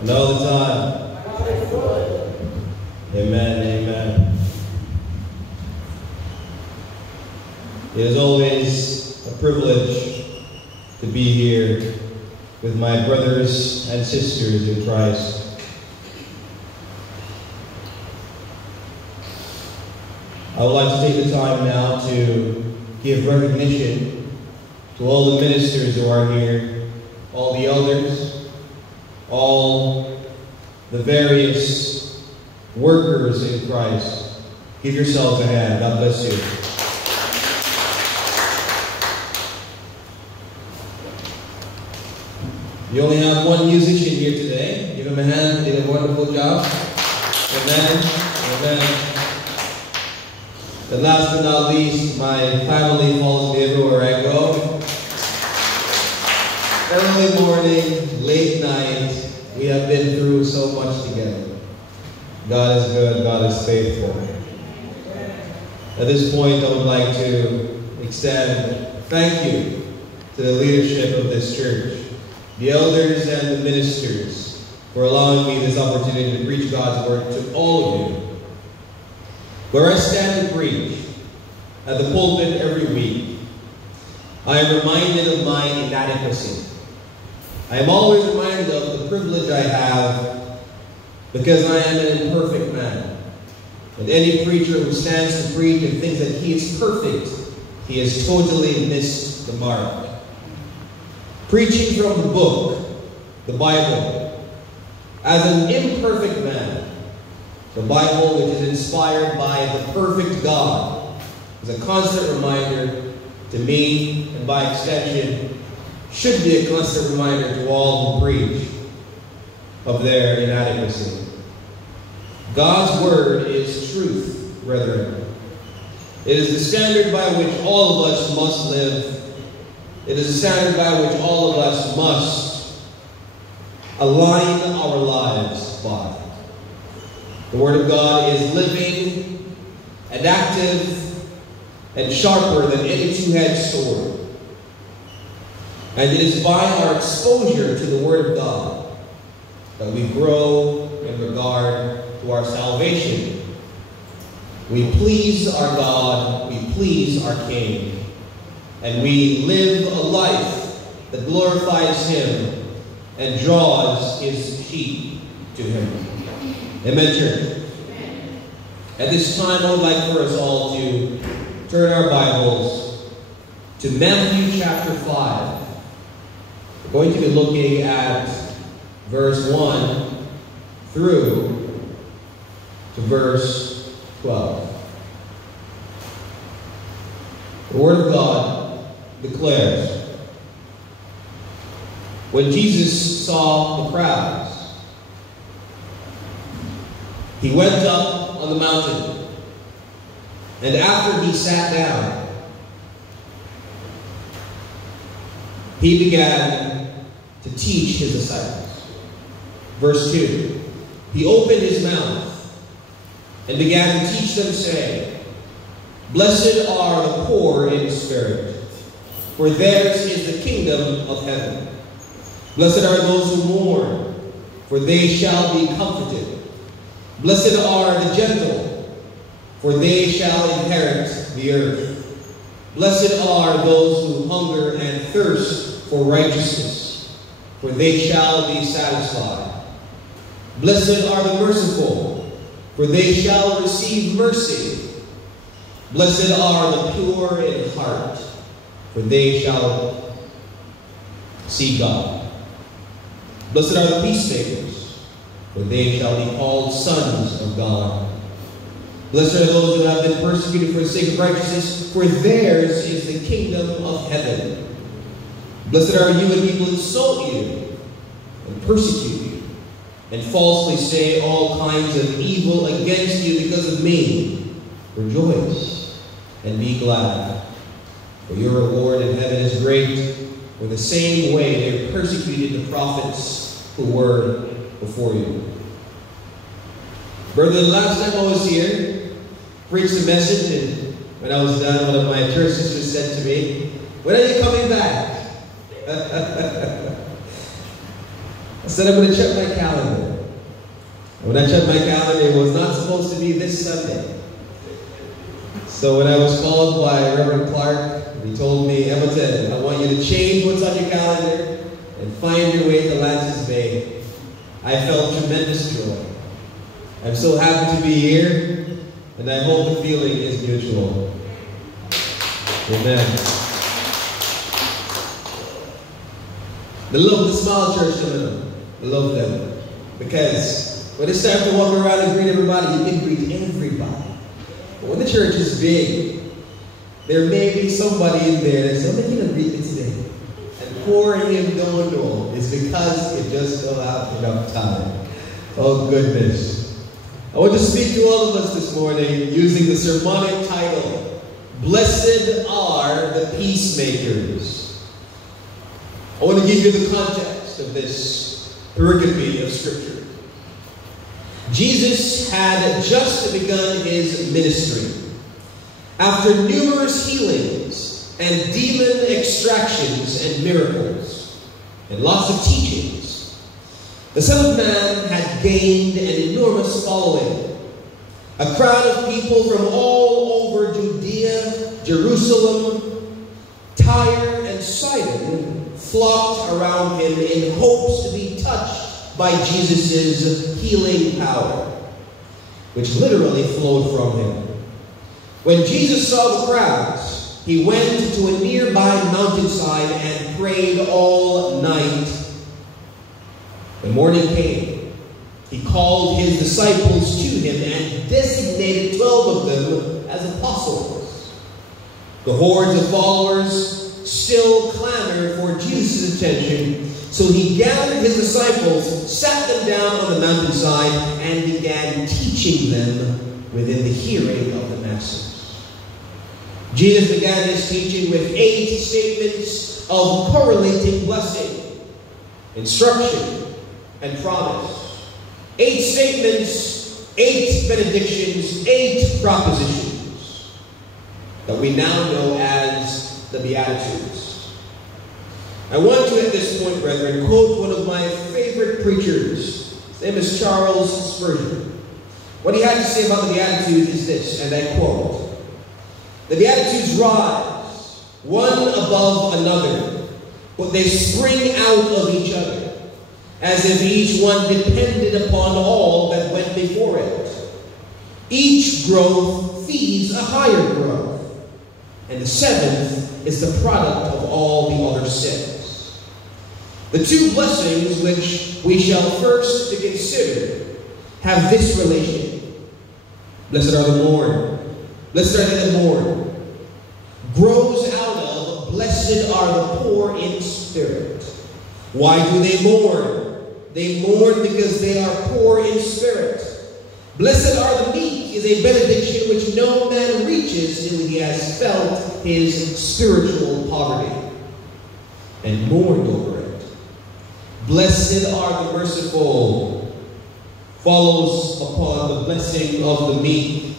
And all the time. Amen, amen. It is always a privilege to be here with my brothers and sisters in Christ. I would like to take the time now to give recognition to all the ministers who are here, all the elders, all the various workers in Christ. Give yourselves a hand. God bless you. You only have one musician here today. Give him a hand. He did a wonderful job. Amen. Amen. And last but not least, my family follows me everywhere I go. Early morning, late night, we have been through so much together. God is good, God is faithful. At this point, I would like to extend thank you to the leadership of this church, the elders and the ministers, for allowing me this opportunity to preach God's word to all of you. Where I stand to preach at the pulpit every week, I am reminded of my inadequacy. I am always reminded of the privilege I have because I am an imperfect man. And any preacher who stands to preach and thinks that he is perfect, he has totally missed the mark. Preaching from the book, the Bible, as an imperfect man, the Bible, which is inspired by the perfect God, is a constant reminder to me, and by extension, should be a constant reminder to all who preach of their inadequacy. God's word is truth, brethren. It is the standard by which all of us must live. It is the standard by which all of us must align our lives by. The Word of God is living and active and sharper than any two-edged sword. And it is by our exposure to the Word of God that we grow in regard to our salvation. We please our God, we please our King, and we live a life that glorifies Him and draws His sheep to Him. Amen, church. At this time, I would like for us all to turn our Bibles to Matthew chapter 5. We're going to be looking at verse 1 through to verse 12. The Word of God declares, when Jesus saw the crowds, He went up on the mountain, and after He sat down, He began to teach His disciples. Verse 2, He opened His mouth and began to teach them, saying, Blessed are the poor in spirit, for theirs is the kingdom of heaven. Blessed are those who mourn, for they shall be comforted. Blessed are the gentle, for they shall inherit the earth. Blessed are those who hunger and thirst for righteousness, for they shall be satisfied. Blessed are the merciful, for they shall receive mercy. Blessed are the pure in heart, for they shall see God. Blessed are the peacemakers, for they shall be called sons of God. Blessed are those who have been persecuted for the sake of righteousness, for theirs is the kingdom of heaven. Blessed are you when people insult you and persecute you, and falsely say all kinds of evil against you because of me. Rejoice and be glad, for your reward in heaven is great. For the same way they persecuted the prophets who were before you. Brother, the last time I was here, preached a message, and when I was done, one of my church sisters said to me, when are you coming back? I said I'm going to check my calendar. And when I checked my calendar, it was not supposed to be this Sunday. So when I was called by Reverend Clark, he told me, Hamilton, I want you to change what's on your calendar and find your way to Lances Bay. I felt tremendous joy. I'm so happy to be here, and I hope the feeling is mutual. Amen. The Smile Church, I love them. Because when it's time to walk around and greet everybody, you can greet everybody. But when the church is big, there may be somebody in there that's going to greet me today. And poor him don't know. It's because you just don't have enough time. Oh goodness. I want to speak to all of us this morning using the sermonic title, Blessed Are the Peacemakers. I want to give you the context of this pericope of Scripture. Jesus had just begun his ministry. After numerous healings and demon extractions and miracles and lots of teachings, the Son of Man had gained an enormous following. A crowd of people from all over Judea, Jerusalem, Tyre, and Sidon flocked around him in hopes to be touched by Jesus' healing power, which literally flowed from him. When Jesus saw the crowds, he went to a nearby mountainside and prayed all night. When morning came, he called his disciples to him and designated 12 of them as apostles. The hordes of followers still clamored for Jesus' attention, so he gathered his disciples, sat them down on the mountainside, and began teaching them within the hearing of the masses. Jesus began his teaching with 8 statements of correlating blessing, instruction, and promise. 8 statements, 8 benedictions, 8 propositions that we now know as the Beatitudes. I want to, at this point, brethren, quote one of my favorite preachers. His name is Charles Spurgeon. What he had to say about the Beatitudes is this, and I quote, "The Beatitudes rise, one above another, but they spring out of each other, as if each one depended upon all that went before it. Each growth feeds a higher growth, and the 7th is the product of all the other 6. The 2 blessings which we shall first to consider have this relation. Blessed are the mourn. Blessed are they that mourn. Grows out of blessed are the poor in spirit. Why do they mourn? They mourn because they are poor in spirit. Blessed are the meek is a benediction which no man reaches till he has felt his spiritual poverty and mourned over it. Blessed are the merciful follows upon the blessing of the meek,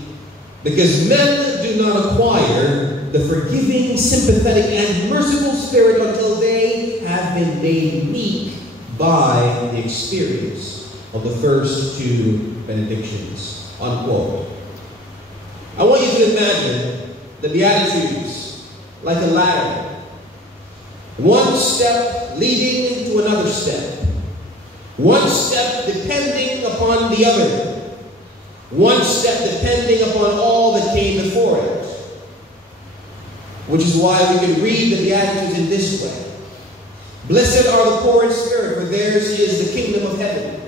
because men do not acquire the forgiving, sympathetic, and merciful spirit until they have been made meek by the experience of the first 2 benedictions." Unquote. I want you to imagine the Beatitudes like a ladder. One step leading to another step. One step depending upon the other. One step depending upon all that came before it. Which is why we can read the Beatitudes in this way. Blessed are the poor in spirit, for theirs is the kingdom of heaven.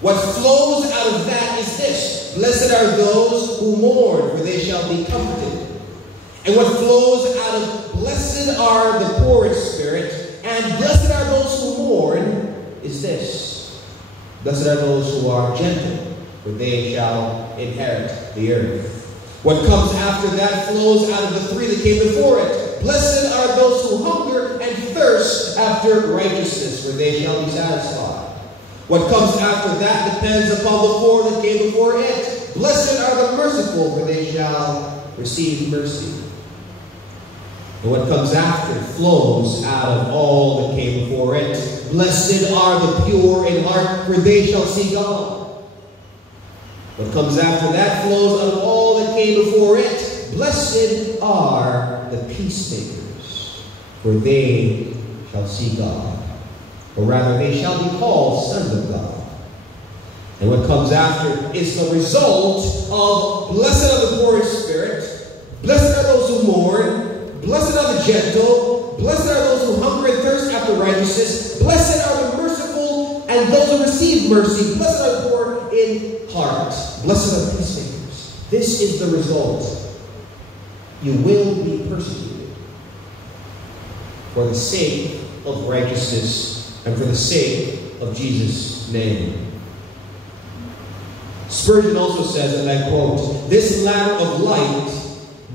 What flows out of that is this: blessed are those who mourn, for they shall be comforted. And what flows out of blessed are the poor in spirit, and blessed are those who mourn, is this: blessed are those who are gentle, for they shall inherit the earth. What comes after that flows out of the 3 that came before it. Blessed are those who hunger and thirst after righteousness, for they shall be satisfied. What comes after that depends upon the 4 that came before it. Blessed are the merciful, for they shall receive mercy. And what comes after flows out of all that came before it. Blessed are the pure in heart, for they shall see God. What comes after that flows out of all that came before it. Blessed are the peacemakers, for they shall see God. Or rather, they shall be called sons of God. And what comes after is the result of blessed are the poor in spirit, blessed are those who mourn, blessed are the gentle, blessed are those who hunger and thirst after righteousness, blessed are the merciful and those who receive mercy, blessed are the poor in heart, blessed are the peacemakers. This is the result. You will be persecuted for the sake of righteousness and for the sake of Jesus' name. Spurgeon also says, and I quote, "This ladder of light,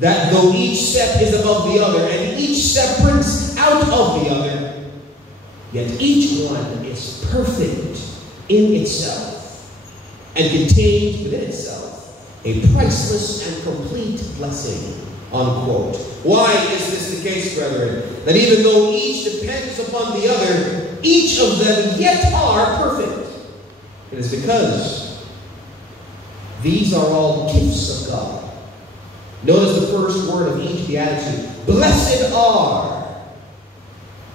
that though each step is above the other, and each step brings out of the other, yet each one is perfect in itself, and contains within itself a priceless and complete blessing." Unquote. Why is this the case, brethren? That even though each depends upon the other, each of them yet are perfect. It is because these are all gifts of God. Notice the first word of each beatitude. Blessed are.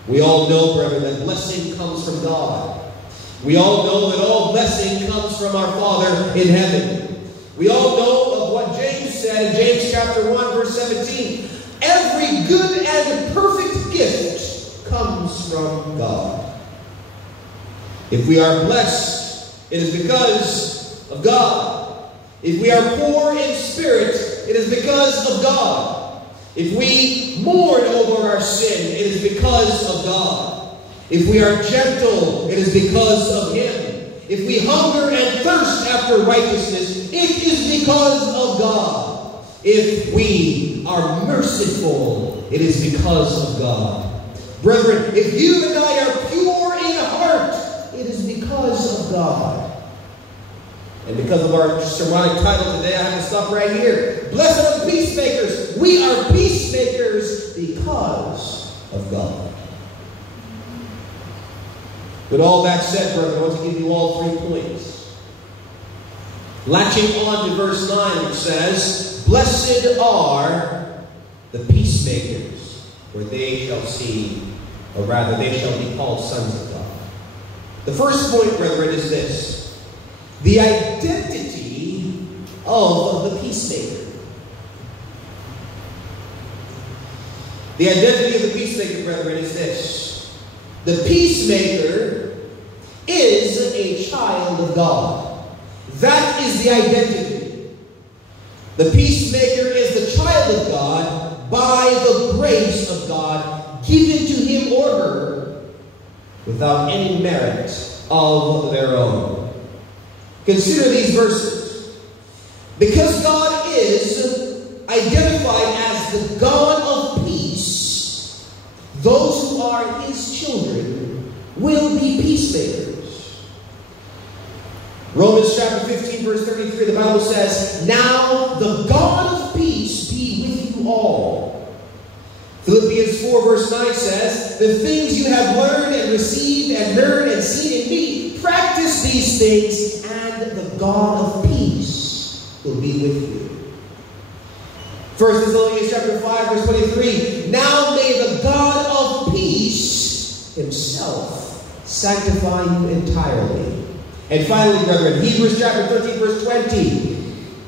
We all know, brethren, that blessing comes from God. We all know that all blessing comes from our Father in heaven. We all know of what James said in James chapter 1, verse 17. Every good and perfect gift comes from God. If we are blessed, it is because of God. If we are poor in spirit, it is because of God. If we mourn over our sin, it is because of God. If we are gentle, it is because of Him. If we hunger and thirst after righteousness, it is because of God. If we are merciful, it is because of God. Brethren, if you and I are pure in heart, it is because of God. And because of our sermonic title today, I have to stop right here. Blessed are the peacemakers. We are peacemakers because of God. With all that said, brethren, I want to give you all 3 points. Latching on to verse 9, which says, "Blessed are the peacemakers, for they shall see, or rather, they shall be called sons of God." The first point, brethren, is this. The identity of the peacemaker. The identity of the peacemaker, brethren, is this. The peacemaker is a child of God. That is the identity. The peacemaker is the child of God by the grace of God given to him or her without any merit of their own. Consider these verses. Because God is identified as the God of peace, those who are His children will be peacemakers. Romans chapter 15, verse 33, the Bible says, "Now the God of peace be with you all." Philippians 4, verse 9 says, "The things you have learned and received and heard and seen in me, practice these things, and the God of peace will be with you." 1 Thessalonians chapter 5, verse 23, "Now may the God of peace Himself sanctify you entirely." And finally, brethren, Hebrews chapter 13, verse 20,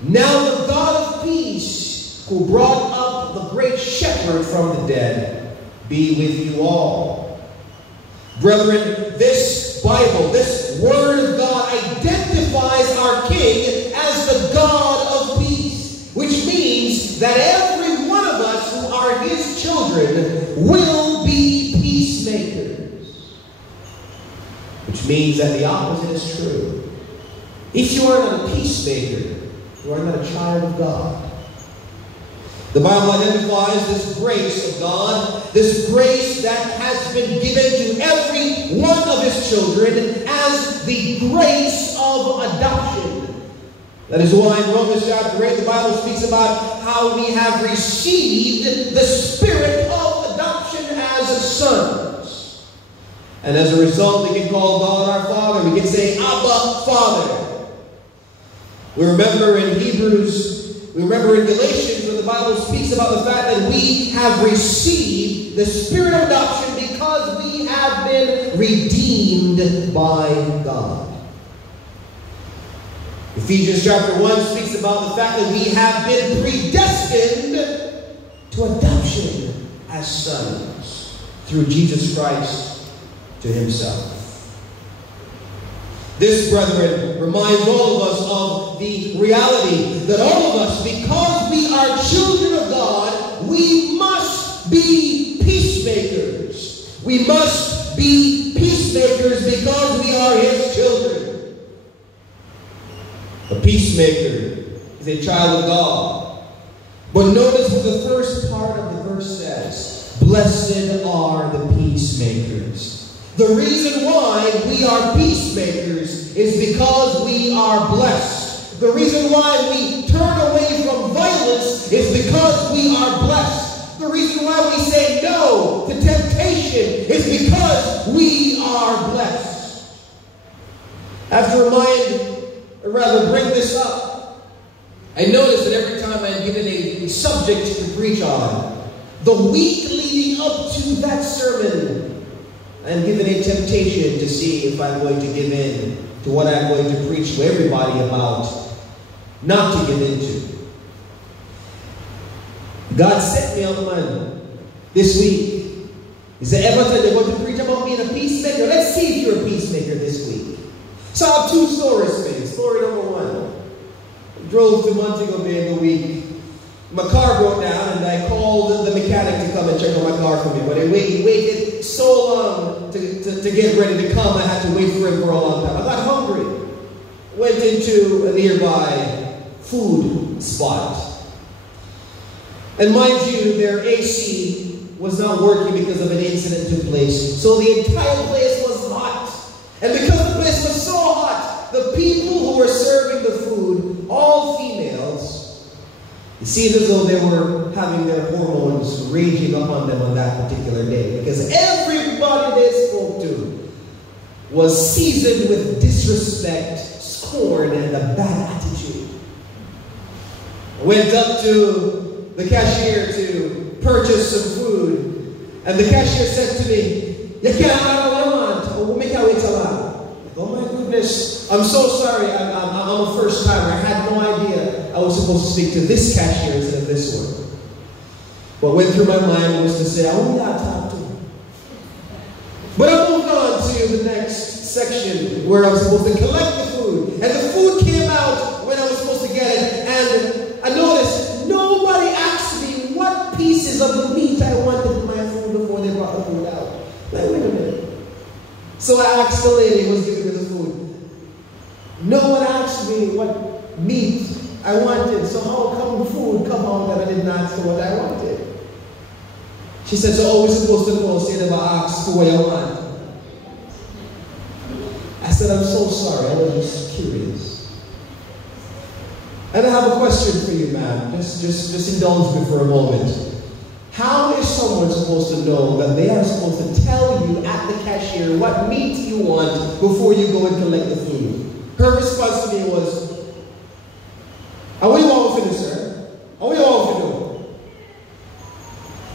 "Now the God of peace, who brought up the great shepherd from the dead, be with you all." Brethren, this Bible, this Word of God identifies our King as the God of peace, which means that every one of us who are His children will be peacemakers. Which means that the opposite is true. If you are not a peacemaker, you are not a child of God. The Bible identifies this grace of God, this grace that has been given to every one of His children as the grace of adoption. That is why in Romans chapter 8, the Bible speaks about how we have received the Spirit of sons. And as a result, we can call God our Father. We can say, Abba, Father. We remember in Hebrews, we remember in Galatians, when the Bible speaks about the fact that we have received the spirit of adoption because we have been redeemed by God. Ephesians chapter 1 speaks about the fact that we have been predestined to adoption as sons through Jesus Christ to himself. This, brethren, reminds all of us of the reality that all of us, because we are children of God, we must be peacemakers. We must be peacemakers because we are his children. A peacemaker is a child of God. But notice what the first part of the verse says. Blessed are the peacemakers. The reason why we are peacemakers is because we are blessed. The reason why we turn away from violence is because we are blessed. The reason why we say no to temptation is because we are blessed. I have to bring this up. I notice that every time I'm given a subject to preach on, the week leading up to that sermon, I'm given a temptation to see if I'm going to give in to what I'm going to preach to everybody about, not to give into. God set me on man this week. He said, Everton, you're going to preach about being a peacemaker. Let's see if you're a peacemaker this week. So I have two stories for you. Story number one. I drove to Montego Bay in the week. My car broke down and I called the mechanic to come and check on my car for me. But he waited so long to get ready to come, I had to wait for him for a long time. I got hungry. Went into a nearby food spot. And mind you, their AC was not working because of an incident that took place. So the entire place was hot. And because the place was so hot, the people who were serving the food, all females, it seemed as though they were having their hormones raging up on them on that particular day. Because everybody they spoke to was seasoned with disrespect, scorn, and a bad attitude. I went up to the cashier to purchase some food, and the cashier said to me, "You can't have what I want. We'll make our way to land." Oh my goodness, I'm so sorry. I'm a first timer. I had no idea I was supposed to speak to this cashier instead of this one. What went through my mind was to say, I only got to talk to him. But I moved on to the next section where I was supposed to collect the food. And the food came out when I was supposed to get it. And I noticed nobody asked me what pieces of the meat I wanted in my food before they brought the food out. Like, wait a minute. So I asked the lady who was giving me the food. No one asked me what meat I wanted. So how come the food come out that I didn't ask for what I wanted? She said, so we're supposed to know, say never ask for what I want. I said, I'm so sorry. I was just curious. And I have a question for you, ma'am. Just indulge me for a moment. How is someone supposed to know that they are supposed to tell you at the cashier what meat you want before you go and collect the food? Her response to me was, what do you want for this, sir? What do you want for do?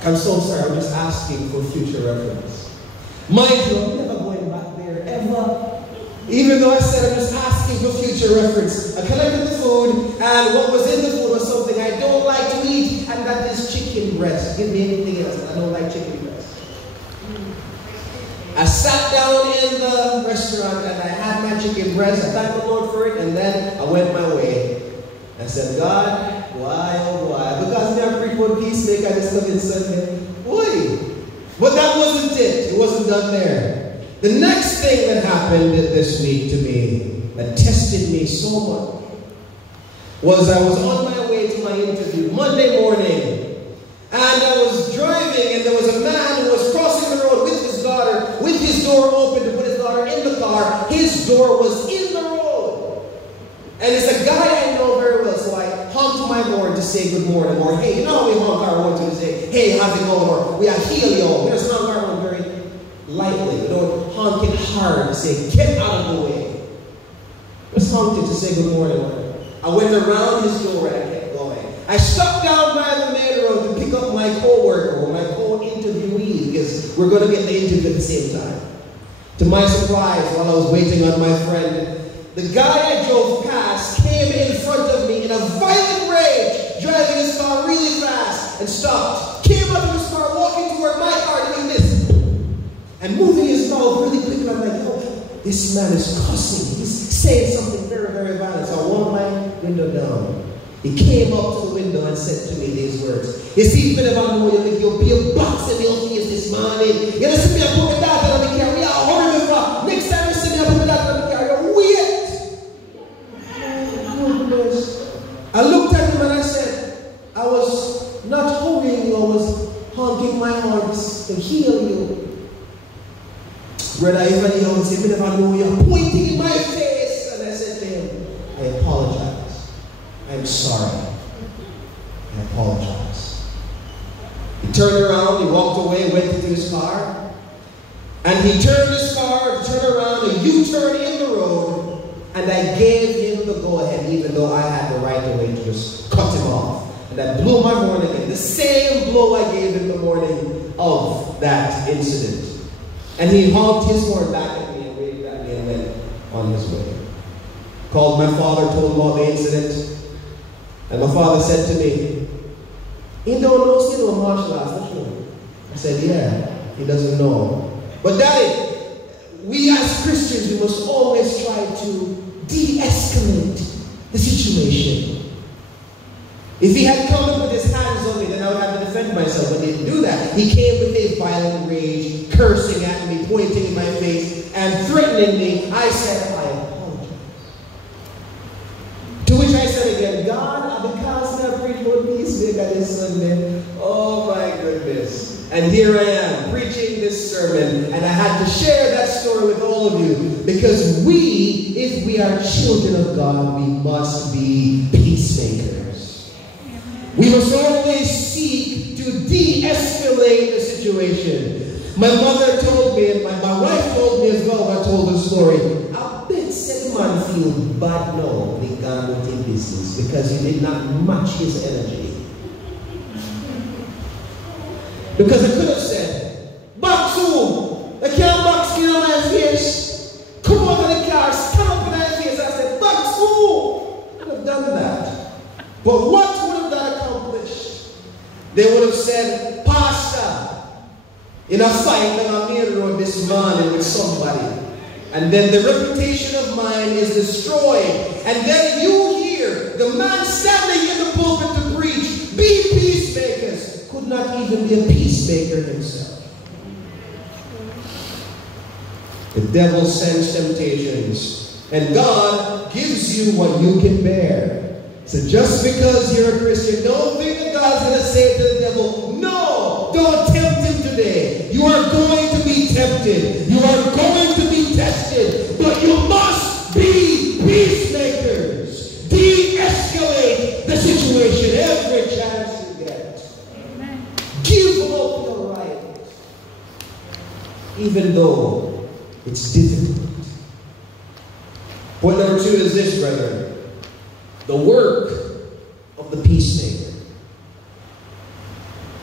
I'm so sorry, I'm just asking for future reference. Mind you, I'm never going back there, ever. Even though I said I'm just asking for future reference. I collected the food, and what was in the food was something I don't like to eat, and that is chicken breast. Give me anything else, I don't like chicken breast. I sat down in the restaurant, and I had my chicken breast. I thanked the Lord for it, and then I went my way. I said, God, why, oh why? Because they are frequent peacemaker, I just come in Sunday. Boy. But that wasn't it. It wasn't done there. The next thing that happened this week to me that tested me so much was I was on my way to my interview Monday morning, and I was driving, and there was a man who was crossing the road with his daughter, with his door open to put his daughter in the car. His door was in the road, and it's a guy I know very well, so I honked my horn to say good morning, or hey, you know how we honk our horn to say, hey, how's it going, or we are Helio. We just honk our horn very lightly. We don't honk it hard and say, get out of the way. Just honked it to say good morning. I went around his door and I kept going. I stopped down by the main road to pick up my co-worker or my co-interviewee because we're going to get the interview at the same time. To my surprise, while I was waiting on my friend, the guy I drove past came in front of me in a violent rage, driving his car really fast and stopped. Came up to his car, walking toward my car doing this and moving his mouth really quickly. I'm like, oh, this man is cussing. He's saying something very, very violent. So I wound my window down. He came up to the window and said to me these words. You see, if you never know, you'll be a box in your face this morning. You're going to see me and put my dad on the car. We are hurry before. Next time you see me and put my dad on the car, you're weird. I looked at him and I said, I was not hurrying you, I was honking my horns to heal you. Brother, even you say, if I know you're pointing in my face. And I said to him, I apologize. I'm sorry. I apologize. He turned around, he walked away, went into his car. And he turned his car, turned around, a U-turn in the road. And I gave him the go-ahead, even though I had the right away to just cut him off. And I blew my horn again. The same blow I gave in the morning of that incident. And he honked his horn back at me and waved at me and went on his way. Called my father, told him about the incident. And my father said to me, he don't know, you know martial arts, don't you? I said, yeah, he doesn't know. But Daddy, we as Christians, we must always try to de-escalate the situation. If he had come and put his hands on me, then I would have to defend myself. But he didn't do that. He came with his violent rage, cursing at me, pointing in my face, and threatening me. I said, I apologize. To which I said again, God, because I preach for peacemaker this Sunday. Oh my goodness. And here I am, preaching this sermon, and I had to share that story with all of you, because we, if we are children of God, we must be peacemakers. We must always seek to de-escalate the situation. My mother told me, and my wife told me as well when I told the story, I bet said man feel bad now, they can't go in business, because he did not match his energy. Because I could have said, back soon. I can't back skin on my face. Come out of the car, stand up in my face. I said, back soon. I could have done that. But what would have that accomplished? They would have said, Pastor, in a fight on a main road this morning with somebody. And then the reputation of mine is destroyed. And then you hear the man standing in the pulpit to preach, be peacemakers. Could not even be a peacemaker himself. The devil sends temptations, and God gives you what you can bear. So just because you're a Christian, don't think that God's going to say to the devil, no, don't tempt him today. You are going to be tempted. You are going to be tested. But you must be peacemakers. De-escalate the situation every chance you get. Give up your right, even though it's difficult. Point number 2 is this, brethren. The work of the peacemaker.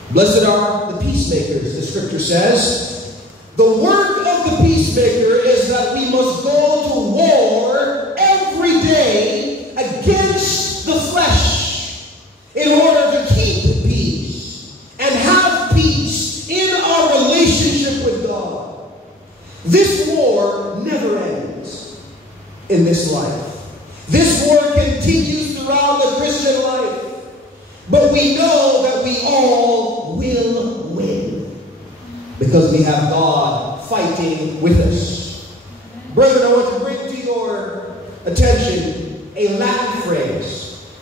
Blessed are the peacemakers, the scripture says. The work of the peacemaker is that we must go to war every day against the flesh in order to keep peace and have peace in our relationship with God. This war never ends in this life. This war continues throughout the Christian life. But we know that we all will win because we have God fighting with us. Brethren, I want to bring to your attention a Latin phrase.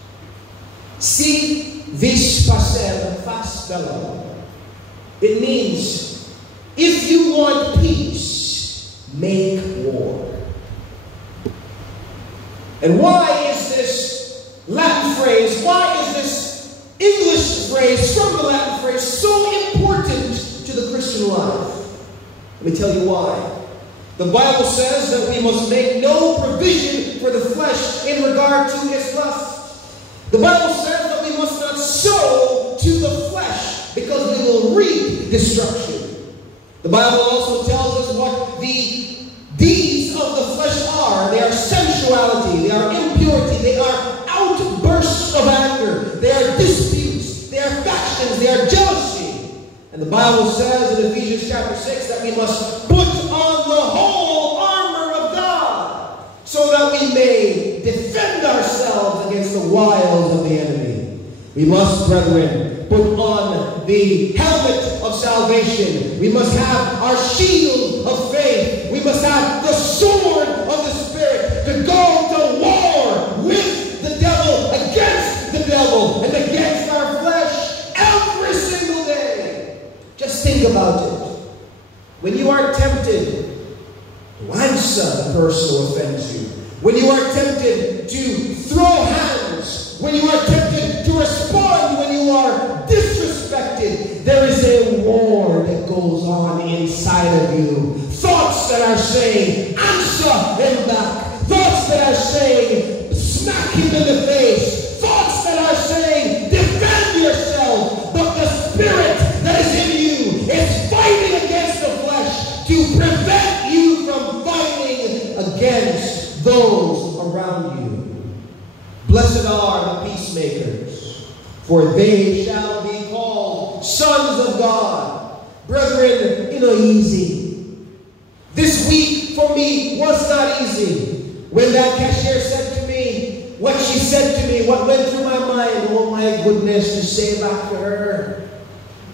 Si vis pacem, fas bellum. It means, if you want peace, make war. And why is this Latin phrase, why is this English phrase from the Latin phrase so important to the Christian life? Let me tell you why. The Bible says that we must make no provision for the flesh in regard to its lust. The Bible says that we must not sow to the flesh because we will reap destruction. The Bible also tells us what the deeds of the flesh are. They are sensuality, they are impurity, they are outbursts of anger, they are disputes, they are factions, they are jealousy. And the Bible says in Ephesians chapter 6 that we must put on the whole armor of God so that we may defend ourselves against the wiles of the enemy. We must, brethren, put on the helmet of salvation. We must have our shield of faith. We must have the sword of the Spirit to go to war with the devil, against the devil, and against our flesh every single day. Just think about it. When you are tempted to answer the person who offends you, when you are tempted to throw hands, when you are tempted to respond, when you are disrespected, there is a war that goes on inside of you. Thoughts that are saying, answer him back. Thoughts that are saying, smack him in the face. Thoughts that are saying, defend yourself. But the Spirit that is in you is fighting against the flesh to prevent you from fighting against those around you. Blessed are the peacemakers, for they shall be called sons of God. Brethren, it ain't easy. This week for me was not easy. When that cashier said to me, what she said to me, what went through my mind, oh my goodness, to say back to her.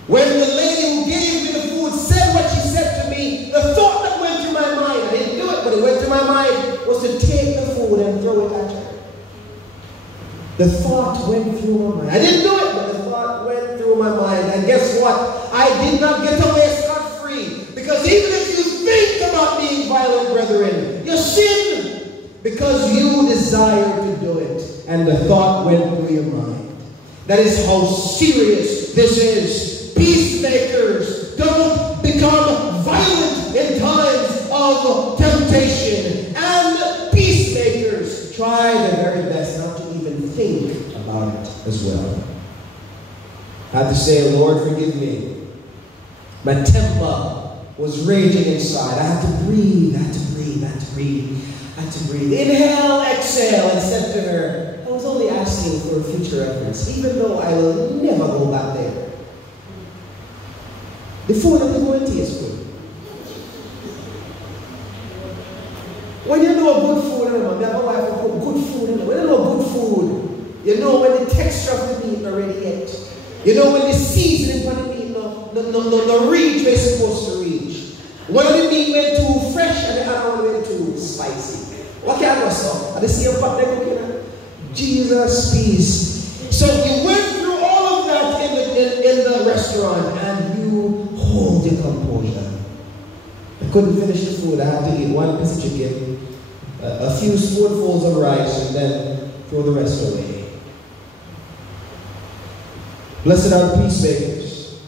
When the lady who gave me the food said what she said to me, the thought that went through my mind, I didn't do it, but it went through my mind, was to take the food and throw it at her. The thought went through my mind. I didn't do it, but the thought went through my mind. And guess what? I did not get away scot-free. Because even if you think about being violent, brethren, you sin because you desire to do it. And the thought went through your mind. That is how serious this is. Peacemakers don't become violent in times of temptation. And peacemakers try their very best not to even think about it as well. I had to say, Lord, forgive me. My temper was raging inside. I had to breathe, I had to breathe, I had to breathe, I had to breathe. Inhale, exhale, and said to her, I was only asking for a future reference, even though I will never go back there. The food that they go into is good. When you know good food, remember, I have a wife who cook good food. When you know good food, you know when the texture of the meat not ready yet. You know when the seasoning for the meat no reach where it's supposed to reach. When the meat went too fresh and the other one went too spicy. What can I do so? Are the same pot they cooking? Jesus, peace. So you went through all of that in the restaurant and you hold your composure. I couldn't finish the food. I had to eat one piece of chicken, a few spoonfuls of rice, and then throw the rest away. Blessed are the peacemakers.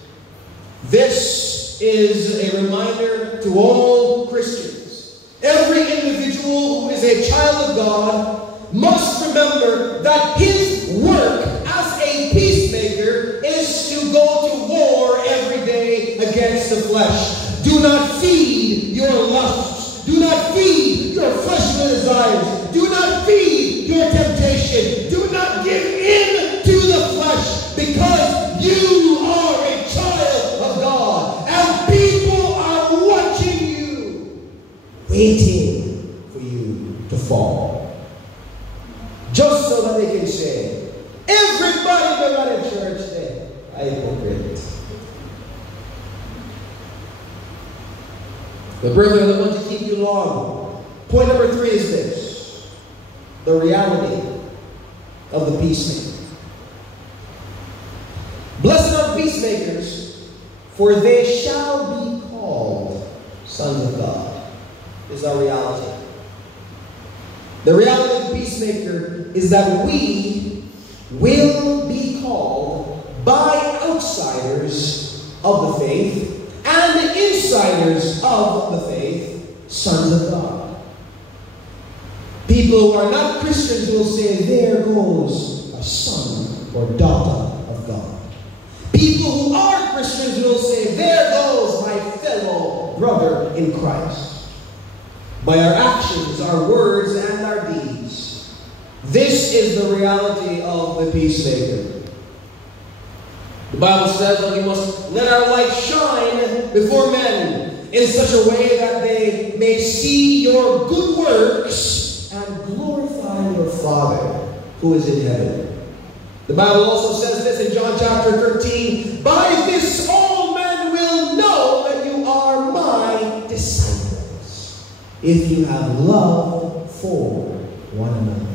This is a reminder to all Christians. Every individual who is a child of God must remember that his work as a peacemaker is to go to war every day against the flesh. Do not feed your lusts. Do not feed your fleshly desires. Do not feed your temptation. Do not give in to the flesh, because you are a child of God. And people are watching you, waiting for you to fall. Just so that they can say, everybody that got in church there, I hypocrite. But brethren, I want to keep you long. Point number 3 is this: the reality of the peacemaker. Blessed are peacemakers, for they shall be called sons of God. This is our reality. The reality of the peacemaker is that we will be called by outsiders of the faith and and the insiders of the faith, sons of God. People who are not Christians will say, there goes a son or daughter of God. People who are Christians will say, there goes my fellow brother in Christ. By our actions, our words, and our deeds. This is the reality of the peacemaker. The Bible says that we must let our light shine before men in such a way that they may see your good works and glorify your Father who is in heaven. The Bible also says this in John chapter 13, by this all men will know that you are my disciples, if you have love for one another.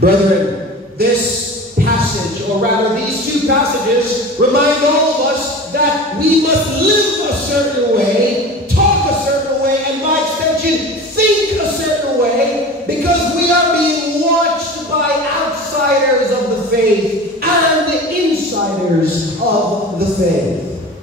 Brethren, this passage, or rather these two passages, remind all of us that we must live a certain way, talk a certain way, and by extension, think a certain way, because we are being watched by outsiders of the faith and the insiders of the faith.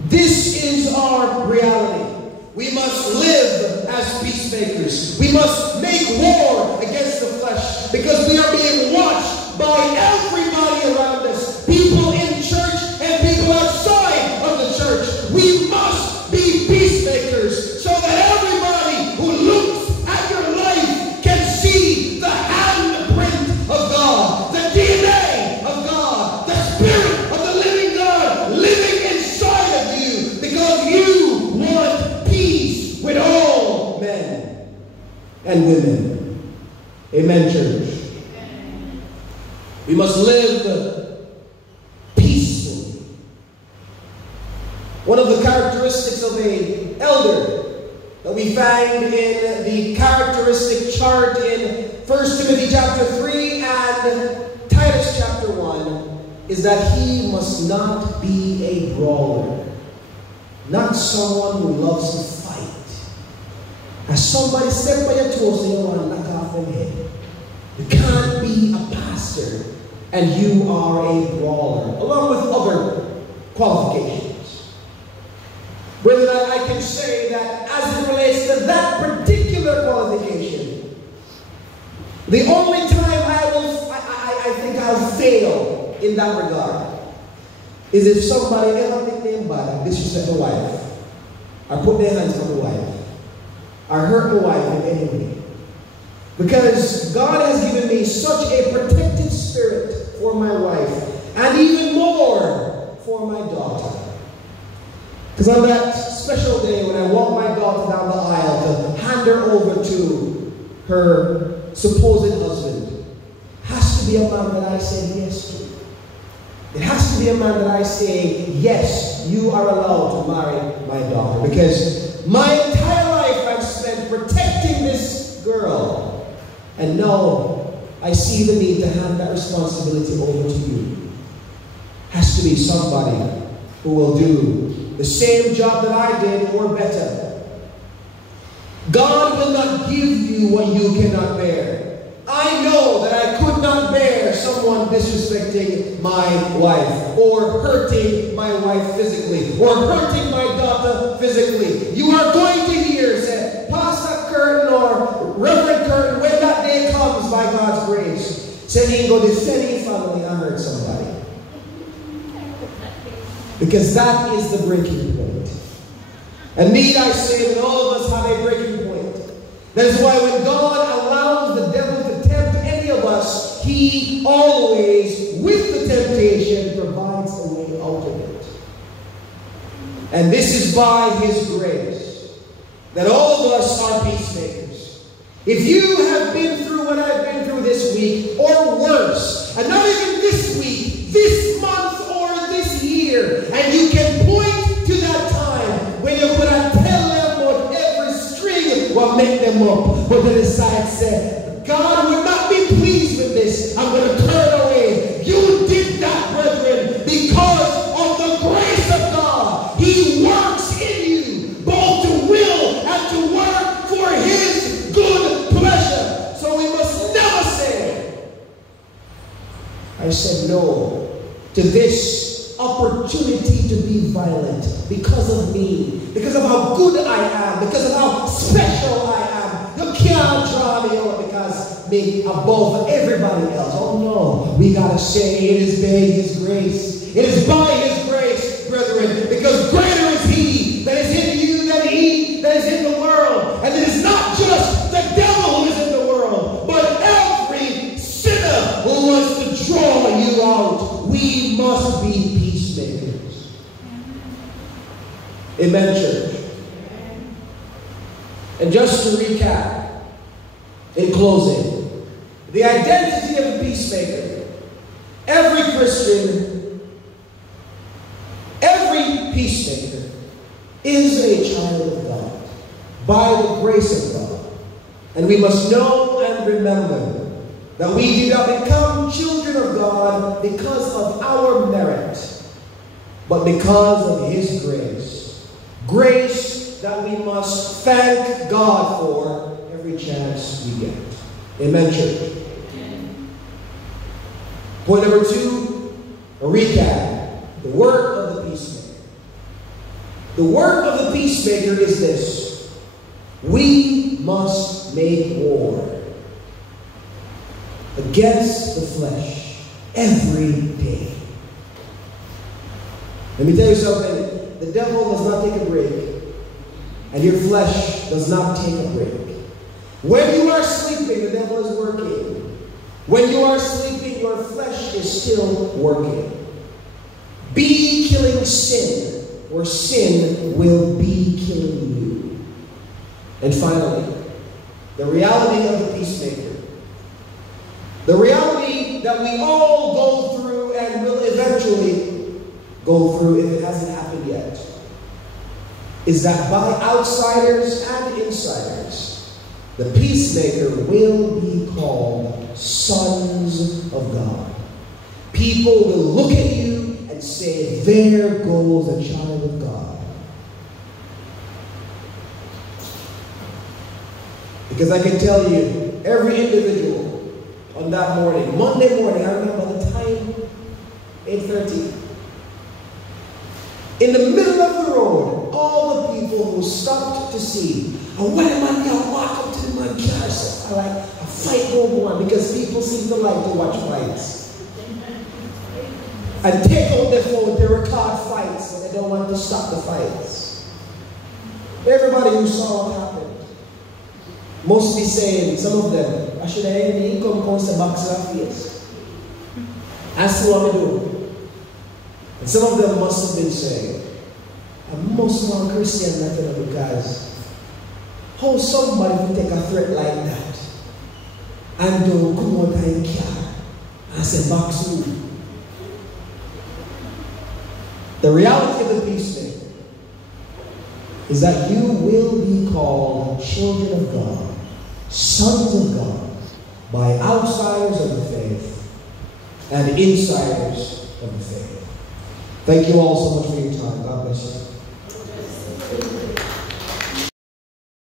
This is our reality. We must live as peacemakers. We must make war against the flesh, because we are being watched by everybody around us, people in church and people outside of the church. We must be peacemakers so that everybody who looks at your life can see the handprint of God, the DNA of God, the Spirit of the living God living inside of you, because you want peace with all men and women. Amen, church. We must live peacefully. One of the characteristics of an elder that we find in the characteristic chart in 1 Timothy chapter 3 and Titus chapter 1 is that he must not be a brawler, not someone who loves to fight. As somebody step by your toes and you want to knock off their head. You can't be a pastor and you are a brawler, along with other qualifications. Brethren, I can say that as it relates to that particular qualification, the only time I think I'll fail in that regard is if somebody ever nicknamed bad, disrespect the wife, or put their hands on the wife, or hurt the wife in any way. Because God has given me such a protected spirit for my wife, and even more for my daughter. Because on that special day when I walk my daughter down the aisle to hand her over to her supposed husband, has to be a man that I say yes to. It has to be a man that I say, yes, you are allowed to marry my daughter. Because my entire life I've spent protecting this girl. And now I see the need to hand that responsibility over to you. Has to be somebody who will do the same job that I did or better. God will not give you what you cannot bear. I know that I could not bear someone disrespecting my wife, or hurting my wife physically, or hurting my daughter physically. You are going to hear, say, Pastor Curtin or Reverend Curtin, when that day comes by God's grace, say he go defend his family and hurt somebody. Because that is the breaking point. And need I say that all of us have a breaking point. That is why when God allows the devil to tempt any of us, he always, with the temptation, provides a way out of it. And this is by his grace that all of us are peacemakers. If you have been through what I've been through this week, or worse, and not even this week, this month, or this year, and you can point to that time when you're going to tell them about every string what make them up, but they decide to say, God will not be pleased with this, I'm going to turn away. You did that, brethren, because of the grace of God. He works in you, both to will and to work for his good pleasure. So we must never say, I said no to this opportunity to be violent because of me, because of how good I am, because of how special I am. You can't draw me out because me above everybody else. Oh no, we gotta say it is by His grace. It is by His grace, brethren, because greater is He that is in you than he that is in the world. And it is not just the devil who is in the world, but every sinner who wants to draw you out. We must be peacemakers. Amen, church. And just to recap, in closing, the identity of a peacemaker. Every Christian, every peacemaker is a child of God by the grace of God. And we must know and remember that we did not become children of God because of our merit, but because of His grace. Grace that we must thank God for every chance we get. Amen, church. Point number 2, a recap. The work of the peacemaker. The work of the peacemaker is this. We must make war against the flesh every day. Let me tell you something. The devil does not take a break, and your flesh does not take a break. When you are sleeping, the devil is working. When you are sleeping, your flesh is still working. Be killing sin, or sin will be killing you. And finally, the reality of the peacemaker. The reality that we all go through and will eventually go through if it hasn't happened yet, is that by outsiders and insiders, the peacemaker will be called sons of God. People will look at you and say, there goes a child of God. Because I can tell you, every individual on that morning, Monday morning, I remember the time, 8:30. In the middle of the road, all the people who stopped to see, and when man can walk up to the man car, so I like a fight go on, because people seem to like to watch fights. And take out their phone to record fights, and they don't want to stop the fights. Everybody who saw what happened, mostly saying, some of them, I should have had the income comes to box their face. I see what I do. And some of them must have been saying, I must want Christian nothing because how somebody will take a threat like that and do come out and care and say box you. The reality of the peacemaker is that you will be called children of God, sons of God, by outsiders of the faith and insiders of the faith. Thank you all so much for your time. God bless you.